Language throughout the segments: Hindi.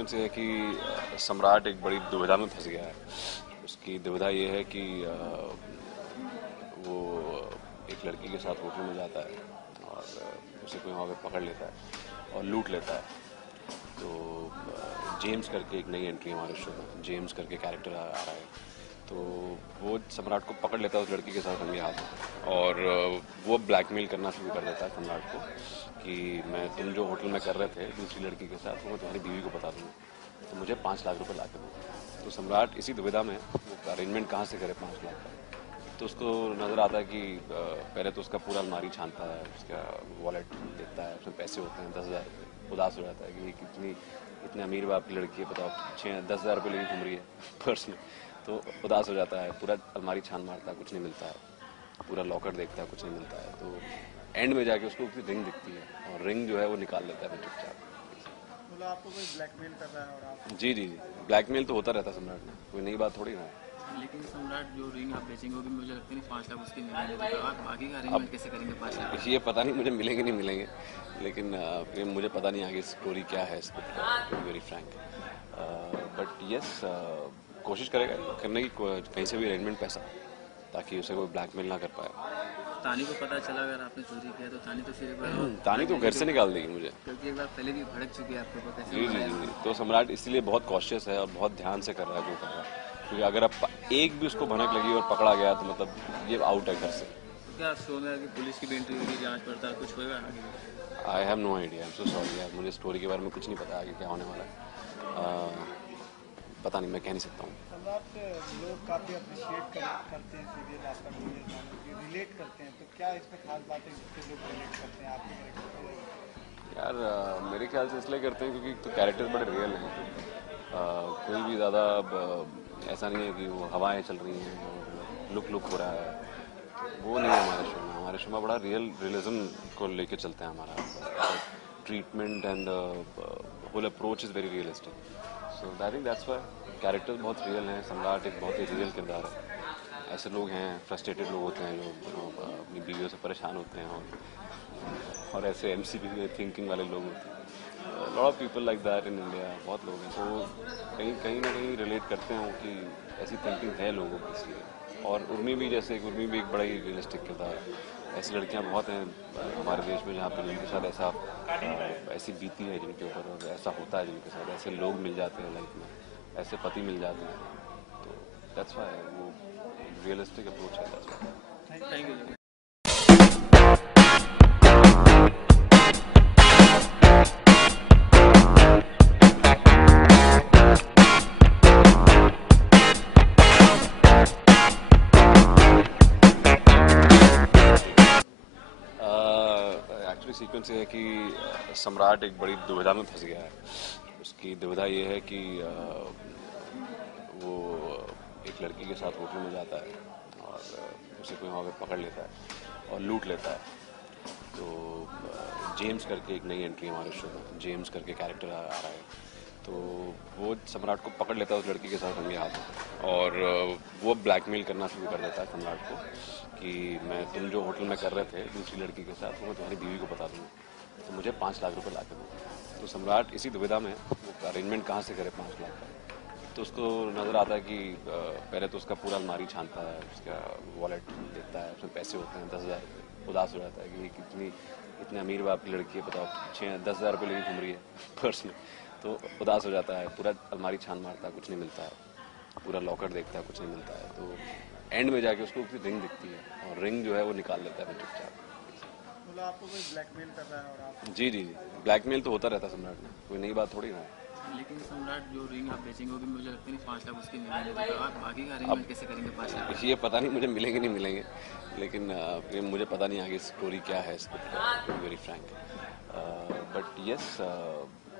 सीक्वेंस ये है कि सम्राट एक बड़ी दुविधा में फंस गया है। उसकी दुविधा ये है कि वो एक लड़की के साथ होटल में जाता है और उसे कोई वहाँ पे पकड़ लेता है और लूट लेता है। तो जेम्स करके एक नई एंट्री हमारे शो में, जेम्स करके कैरेक्टर आ रहा है। तो वो सम्राट को पकड़ लेता है उस लड़की के साथ रंगे हाथ और वो ब्लैकमेल करना शुरू कर देता है सम्राट को कि तुम जो होटल में कर रहे थे दूसरी लड़की के साथ वो मैं तुम्हारी बीवी को बता दूँगा, तो मुझे 5 लाख रुपए ला के दो। तो सम्राट इसी दुविधा में वो अरेंजमेंट कहाँ से करे 5 लाख का। तो उसको नज़र आता है कि पहले तो उसका पूरा अलमारी छानता है, उसका वॉलेट देखता है, उसमें पैसे होते हैं 10,000 रुपये। उदास हो जाता है कि कितनी इतने अमीर बाप की लड़की है, बताओ 10,000 रुपये लेके घूम रही है पर्स में। तो उदास हो जाता है, पूरा अलमारी छान मारता है, कुछ नहीं मिलता है, पूरा लॉकर देखता है, कुछ नहीं मिलता है। तो एंड में जाके उसको उसकी रिंग दिखती है और रिंग जो है वो निकाल लेता है चुपचाप। मतलब आपको कोई ब्लैकमेल कर रहा है और आप जी जी जी, ब्लैकमेल तो होता रहता है सम्राट में, कोई नई बात थोड़ी ना है। लेकिन सम्राट जो रिंग आप बेचेंगे होगी, मुझे लगता नहीं 5 लाख उसके मिलेंगे, तो आप बाकी का अरेंजमेंट कैसे करेंगे 5 लाख? ये पता नहीं मुझे मिलेंगे नहीं मिलेंगे, लेकिन मुझे पता नहीं आगे स्टोरी क्या है स्क्रिप्ट का, to be very frank. But yes, कोशिश करेगा करने की कहीं से भी अरेंजमेंट पैसा, ताकि उसे कोई ब्लैकमेल ना कर पाए। तानी को पता चला अगर आपने चोरी किया तो तानी तो फिर एक बार तानी तो घर से निकाल देगी मुझे, क्योंकि एक बार पहले भी भड़क चुकी है आपको पता जी जी जी। तो सम्राट इसलिए बहुत कॉशियस है और बहुत ध्यान से कर रहा है जो कर रहा है, क्योंकि अगर अब एक भी उसको भनक लगी और पकड़ा गया तो मतलब ये आउट है घर से। तो क्या शो में कि पुलिस की भी एंट्री होगी, जांच पड़ताल कुछ होगा आगे? I have no idea, I am so sorry यार, मुझे स्टोरी के बारे में कुछ नहीं पता आगे क्या होने वाला है। पता नहीं, मैं कह नहीं सकता हूँ। सम्राट लोग काफ़ी अप्रिशिएट करते हैं सीरियल आपका रिलेट करते हैं, तो क्या इसमें खास बात है जिससे लोग रिलेट करते हैं आपके कैरेक्टर? यार मेरे ख्याल से इसलिए करते हैं क्योंकि तो कैरेक्टर बड़े रियल हैं। कोई भी ज़्यादा ऐसा नहीं है कि वो हवाएं चल रही हैं और लुक हो रहा है, वो नहीं है हमारे शो में। हमारे शो में बड़ा रियलिज्म को लेके चलते हैं। हमारा treatment and whole approach is very realistic, so I think that's why characters बहुत रियल हैं। सम्राट एक बहुत ही रियल किरदार है। ऐसे लोग हैं, फ्रस्ट्रेटेड लोग होते हैं जो अपनी बीवियों से परेशान होते हैं और ऐसे MCP थिंकिंग वाले लोग होते हैं। Lot of people like that in India, बहुत लोग हैं। तो कहीं ना कहीं रिलेट करते हैं कि ऐसी थिंकिंग है लोगों की, इसलिए। और उर्मी भी उर्मी भी एक बड़ा ही रियलिस्टिक किरदार है। ऐसी लड़कियां बहुत हैं हमारे देश में जहाँ पे जिनके साथ ऐसी बीती है जिनके ऊपर, और ऐसा होता है जिनके साथ, ऐसे लोग मिल जाते हैं लाइफ में, ऐसे पति मिल जाते हैं। तो दैट्स व्हाई वो रियलिस्टिक अप्रोच है, that's why. Thank you. Actually sequence ये है कि सम्राट एक बड़ी दुविधा में फंस गया है। उसकी दुविधा ये है कि वो एक लड़की के साथ होटल में जाता है और उसे कोई वहाँ पे पकड़ लेता है और लूट लेता है। तो जेम्स करके एक नई एंट्री हमारे शो में, जेम्स करके कैरेक्टर आ रहा है। तो वो सम्राट को पकड़ लेता है उस लड़की के साथ रंगे हाथ और वो ब्लैकमेल करना शुरू कर देता है सम्राट को कि तुम जो होटल में कर रहे थे दूसरी लड़की के साथ वो मैं तुम्हारी बीवी को बता दूँगा, तो मुझे 5 लाख रुपए ला के दो। तो सम्राट इसी दुविधा में वो अरेंजमेंट कहाँ से करे 5 लाख का। तो उसको नज़र आता है कि पहले तो उसका पूरा अलमारी छानता है, उसका वॉलेट देखता है, उसमें पैसे होते हैं 10,000 रुपये। उदास हो जाता है कि इतने अमीर बाप की लड़की है, बताओ 10,000 रुपये लेके घूम रही है पर्स में। तो उदास हो जाता है, पूरा अलमारी छान मारता है, कुछ नहीं मिलता है, पूरा लॉकर देखता है, कुछ नहीं मिलता है। तो एंड में जाके उसको उसकी रिंग दिखती है और रिंग जो है वो निकाल लेता है चुपचाप। मतलब आपको कोई ब्लैकमेल कर रहा है और आप जी जी जी, ब्लैकमेल तो होता रहता है सम्राट में, कोई नई बात थोड़ी ना है। लेकिन सम्राट जो रिंग आप बेचेंगे होगी, मुझे लगता नहीं 5 लाख उसके मिलेंगे, तो आप बाकी का अरेंजमेंट कैसे करेंगे 5 लाख? ये पता नहीं मुझे मिलेंगे नहीं मिलेंगे, लेकिन मुझे पता नहीं आगे स्टोरी क्या है स्क्रिप्ट का, to be very frank. But yes,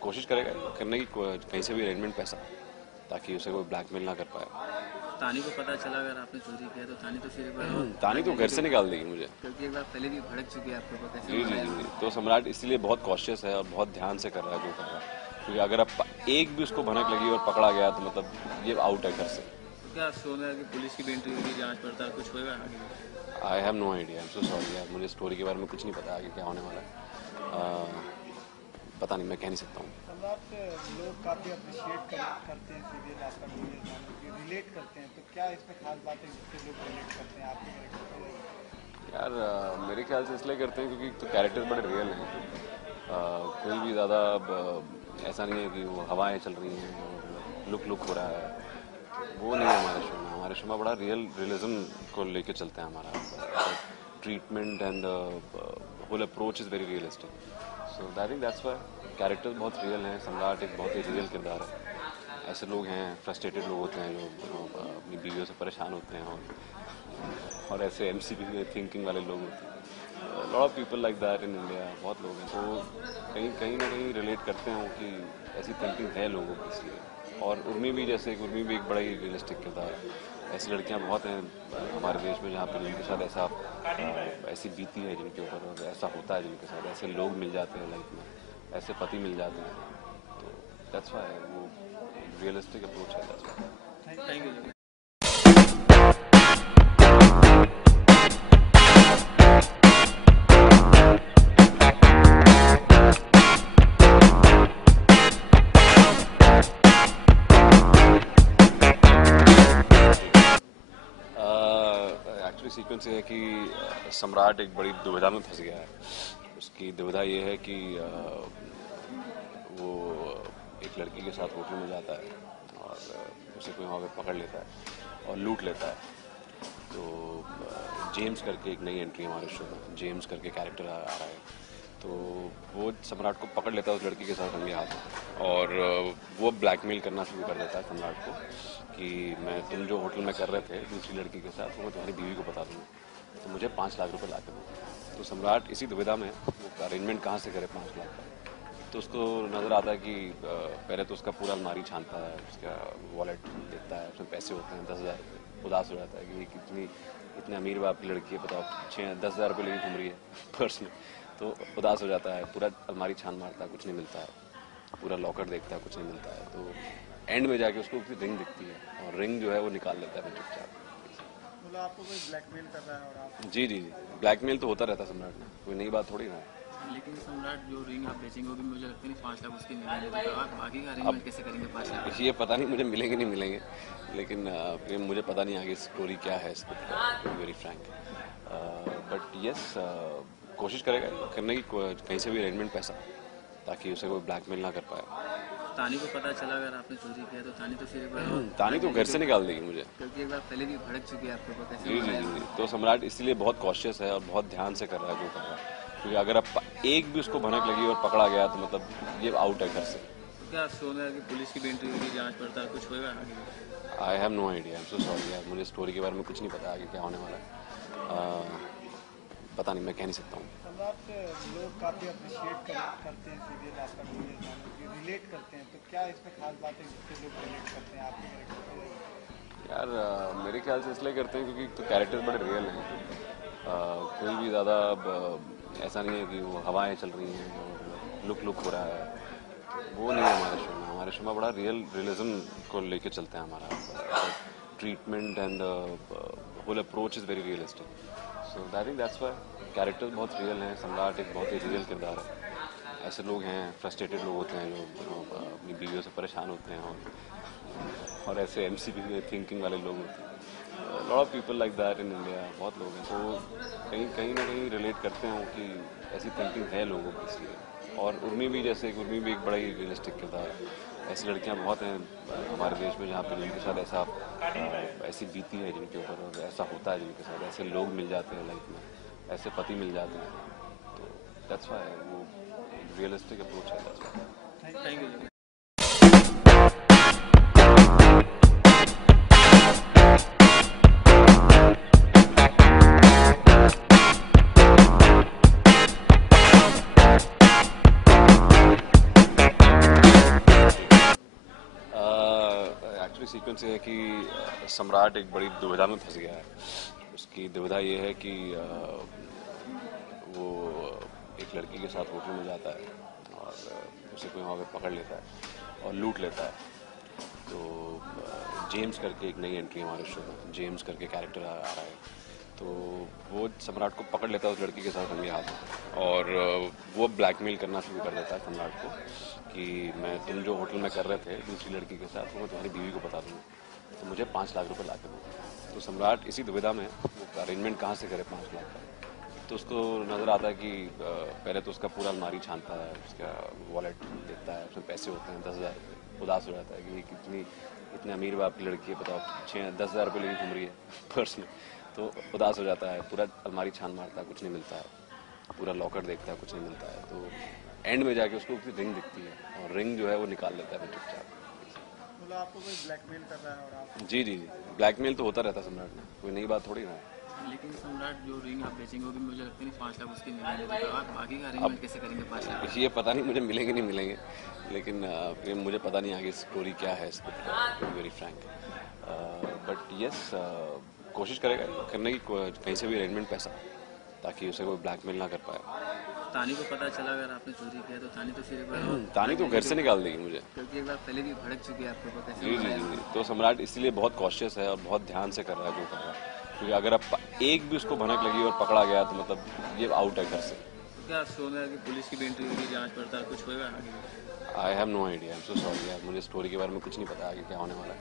कोशिश करेगा करने की कहीं से भी अरेंजमेंट पैसा, ताकि उसे कोई ब्लैकमेल ना कर पाए। तानी को पता चला अगर आपने चोरी किया तो तानी तो फिर एक बार तानी तो घर से निकाल देगी मुझे, क्योंकि एक बार पहले भी भड़क चुकी है आपको पता जी जी जी। तो सम्राट इसलिए बहुत कॉशियस है और बहुत ध्यान से कर रहा है जो कर रहा है, क्योंकि अगर अब एक भी उसको भनक लगी और पकड़ा गया तो मतलब ये आउट है घर से। तो क्या शो में कि पुलिस की भी एंट्री होगी, जांच पड़ताल कुछ होगा आगे? I have no idea, I am so sorry यार, मुझे स्टोरी के बारे में कुछ नहीं पता आगे क्या होने वाला है। पता नहीं, मैं कह नहीं सकता हूँ। सम्राट, लोग काफ़ी अप्रिशिएट करते हैं सीरियल आपका रिलेट करते हैं, तो क्या इसमें खास बात है जिससे लोग रिलेट करते हैं आपके कैरेक्टर? यार मेरे ख्याल से इसलिए करते हैं क्योंकि तो कैरेक्टर बड़े रियल हैं। कोई भी ज़्यादा ऐसा नहीं है कि वो हवाएं चल रही हैं और लुक हो रहा है, वो नहीं है हमारे शो में। हमारे शो में बड़ा रियलिज्म को लेके चलते हैं। हमारा treatment and whole approach is very realistic, so I think that's why characters बहुत रियल हैं। सम्राट एक बहुत ही रियल किरदार है। ऐसे लोग हैं, फ्रस्ट्रेटेड लोग होते हैं जो अपनी बीवियों से परेशान होते हैं, और ऐसे एमसीपी में थिंकिंग वाले लोग होते हैं। Lot of people like that in India, बहुत लोग हैं। तो कहीं ना कहीं रिलेट करते हैं कि ऐसी थिंकिंग है लोगों की, इसलिए। और उर्मी भी एक बड़ा ही रियलिस्टिक किरदार है। ऐसी लड़कियां बहुत हैं हमारे देश में जहाँ पे जिनके साथ ऐसी बीती है जिनके ऊपर, और ऐसा होता है जिनके साथ, ऐसे लोग मिल जाते हैं लाइफ में, ऐसे पति मिल जाते हैं। तो दैट्स व्हाई वो रियलिस्टिक अप्रोच है, that's why. Thank you. Actually sequence ये है कि सम्राट एक बड़ी दुविधा में फंस गया है। उसकी दुविधा ये है कि वो एक लड़की के साथ होटल में जाता है और उसे कोई वहाँ पे पकड़ लेता है और लूट लेता है। तो जेम्स करके एक नई एंट्री हमारे शो में, जेम्स करके कैरेक्टर आ रहा है। तो वो सम्राट को पकड़ लेता है उस लड़की के साथ रंगे हाथ, और वो ब्लैकमेल करना शुरू कर देता है सम्राट को कि तुम जो होटल में कर रहे थे दूसरी लड़की के साथ, वो मैं तुम्हारी बीवी को बता दूँगा, तो मुझे 5 लाख रुपए ला के दो। तो सम्राट इसी दुविधा में वो अरेंजमेंट कहाँ से करे 5 लाख का। तो उसको नज़र आता है कि पहले तो उसका पूरा अलमारी छानता है, उसका वॉलेट देखता है, उसमें पैसे होते हैं 10,000 रुपये। उदास हो जाता है कि इतने अमीर बाप की लड़की है, बताओ 10,000 रुपये लेके घूम रही है पर्स में। तो उदास हो जाता है, पूरा अलमारी छान मारता है, कुछ नहीं मिलता है। पूरा लॉकर देखता है, कुछ नहीं मिलता है। तो एंड में जाके उसको उसकी रिंग दिखती है, और रिंग जो है वो निकाल लेता है चुपचाप। मतलब आपको कोई ब्लैकमेल कर रहा है और आप जी, ब्लैकमेल तो होता रहता है सम्राट में, कोई नई बात थोड़ी ना है। लेकिन सम्राट जो रिंग आप बेचेंगे होगी, मुझे लगता नहीं 5 लाख उसकी मिलेंगे, तो आप बाकी का अरेंजमेंट कैसे करेंगे 5 लाख? ये पता नहीं मुझे मिलेंगे नहीं मिलेंगे, लेकिन प्रेम मुझे पता नहीं आगे स्टोरी क्या है स्क्रिप्ट का, to be very frank. But yes, कोशिश करेगा करने की कहीं से भी अरेंजमेंट पैसा, ताकि उसे कोई ब्लैकमेल ना कर पाए। तानी को पता चला अगर आपने चोरी किया तो तानी तो फिर एक बार तानी तो घर से निकाल देगी मुझे, क्योंकि एक बार पहले भी भड़क चुकी है आपके ऊपर। जी। तो सम्राट इसीलिए बहुत कॉशियस है और बहुत ध्यान से कर रहा है जो कर रहा है, क्योंकि अगर अब एक भी उसको भनक लगी और पकड़ा गया तो मतलब ये आउट है घर से। तो क्या शो में कि पुलिस की भी एंट्री होगी, जांच पड़ताल कुछ होगा आगे? I have no idea, I am so sorry यार, मुझे स्टोरी के बारे में कुछ नहीं पता आगे क्या होने वाला है। पता नहीं, मैं कह नहीं सकता हूँ। सम्राट, लोग काफ़ी अप्रिशिएट करते हैं सीरियल आपका रिलेट करते हैं, तो क्या इसमें खास बात है जिससे लोग रिलेट करते हैं आपके कैरेक्टर? यार मेरे ख्याल से इसलिए करते हैं क्योंकि तो कैरेक्टर्स बड़े रियल हैं। कोई भी ज़्यादा ऐसा नहीं है कि वो हवाएं चल रही हैं और लुक हो रहा है, वो नहीं है हमारे शो में। हमारे शो में बड़ा रियलिज्म को लेके चलते हैं। हमारा treatment and whole approach is very realistic, so I think that's why characters बहुत रियल हैं। सम्राट एक बहुत ही रियल किरदार है। ऐसे लोग हैं, फ्रस्ट्रेटेड लोग होते हैं जो अपनी बीवियों से परेशान होते हैं, और ऐसे एमसीपी में थिंकिंग वाले लोग होते हैं। Lot of people like that in India, बहुत लोग हैं। तो कहीं ना कहीं रिलेट करते हैं कि ऐसी थिंकिंग है लोगों की, इसलिए। और उर्मी भी एक बड़ा ही रियलिस्टिक किरदार है। ऐसी लड़कियां बहुत हैं हमारे देश में जहाँ पे जिनके साथ ऐसी बीती है जिनके ऊपर, और ऐसा होता है जिनके साथ, ऐसे लोग मिल जाते हैं लाइफ में, ऐसे पति मिल जाते हैं। तो दैट्स व्हाई वो रियलिस्टिक अप्रोच है, that's why. Thank you. Actually sequence ये है कि सम्राट एक बड़ी दुविधा में फंस गया है। उसकी दुविधा ये है कि वो एक लड़की के साथ होटल में जाता है और उसे कोई वहाँ पे पकड़ लेता है और लूट लेता है। तो जेम्स करके एक नई एंट्री हमारे शो में, जेम्स करके कैरेक्टर आ रहा है। तो वो सम्राट को पकड़ लेता है उस लड़की के साथ रंगे हाथ और वो ब्लैकमेल करना शुरू कर देता है सम्राट को कि मैं तुम जो होटल में कर रहे थे दूसरी लड़की के साथ वो मैं तुम्हारी बीवी को बता दूँगा तो मुझे 5 लाख रुपए ला के दो। तो सम्राट इसी दुविधा में वो अरेंजमेंट कहाँ से करे 5 लाख का। तो उसको नज़र आता है कि पहले तो उसका पूरा अलमारी छानता है, उसका वॉलेट देखता है, उसमें पैसे होते हैं 10,000 रुपये। उदास हो जाता है कि कितनी इतने अमीर बाप की लड़की है, बताओ 10,000 रुपये लेके घूम रही है पर्स में। तो उदास हो जाता है, पूरा अलमारी छान मारता है, कुछ नहीं मिलता है, पूरा लॉकर देखता है, कुछ नहीं मिलता है। तो एंड में जाके उसको उसकी रिंग दिखती है और रिंग जो है वो निकाल लेता है चुपचाप। मतलब आपको कोई ब्लैकमेल कर रहा है और आप जी जी जी, ब्लैकमेल तो होता रहता है सम्राट में, कोई नई बात थोड़ी ना है। लेकिन सम्राट जो रिंग आप बेचेंगे होगी मुझे लगता नहीं 5 लाख उसकी मिलेंगे, तो आप बाकी का अरेंजमेंट कैसे करेंगे 5 लाख? ये पता नहीं मुझे मिलेंगे नहीं मिलेंगे, लेकिन मुझे पता नहीं आगे स्टोरी क्या है स्क्रिप्ट का, to be very frank. But yes, कोशिश करेगा करने की कहीं से भी अरेंजमेंट पैसा, ताकि उसे कोई ब्लैकमेल ना कर पाए। तानी को पता चला अगर आपने चोरी किया तो तानी तो फिर एक बार तानी तो घर से निकाल देगी मुझे, क्योंकि एक बार पहले भी भड़क चुकी है आपको पता जी जी जी। तो सम्राट इसलिए बहुत कॉशियस है और बहुत ध्यान से कर रहा है जो कर रहा है, क्योंकि अगर अब एक भी उसको भनक लगी और पकड़ा गया तो मतलब ये आउट है घर से। तो क्या शो में कि पुलिस की भी एंट्री होगी, जांच पड़ताल कुछ होगा आगे? I have no idea, I am so sorry यार, मुझे स्टोरी के बारे में कुछ नहीं पता आगे क्या होने वाला है।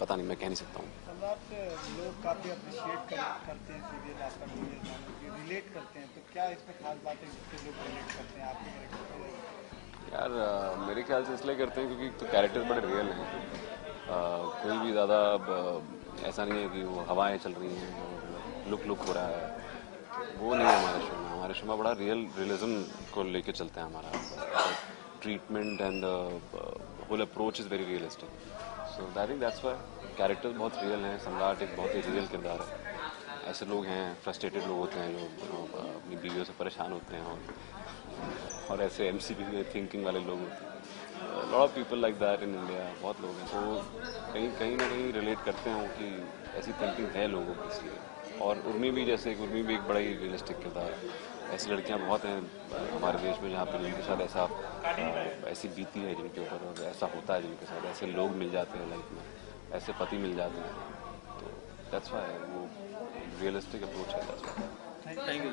पता नहीं, मैं कह नहीं सकता हूँ। सम्राट लोग काफ़ी अप्रिशिएट करते हैं सीरियल आपका रिलेट करते हैं, तो क्या इसमें खास बात है जिससे लोग रिलेट करते हैं आपके कैरेक्टर? यार मेरे ख्याल से इसलिए करते हैं क्योंकि तो कैरेक्टर्स बड़े रियल हैं। कोई भी ज़्यादा ऐसा नहीं है कि वो हवाएं चल रही हैं और लुक हो रहा है, वो नहीं है हमारे शो में। हमारे शो में बड़ा रियलिज्म को लेके चलते हैं। हमारा treatment and whole approach is very realistic, so I think that's why characters बहुत रियल हैं। सम्राट एक बहुत ही रियल किरदार है। ऐसे लोग हैं, फ्रस्ट्रेटेड लोग होते हैं जो अपनी बीवियों से परेशान होते हैं और ऐसे एमसीपी में थिंकिंग वाले लोग होते हैं। Lot of people like that in India, बहुत लोग हैं। तो कहीं ना कहीं रिलेट करते हैं कि ऐसी थिंकिंग है लोगों की, इसलिए। और उर्मी भी, जैसे उर्मी भी एक बड़ा ही रियलिस्टिक किरदार है। ऐसी लड़कियां बहुत हैं हमारे देश में जहाँ पे जिनके साथ ऐसी बीती है जिनके ऊपर, और ऐसा होता है जिनके साथ, ऐसे लोग मिल जाते हैं लाइफ में, ऐसे पति मिल जाते हैं। तो दैट्स व्हाई वो रियलिस्टिक अप्रोच है। Thank you.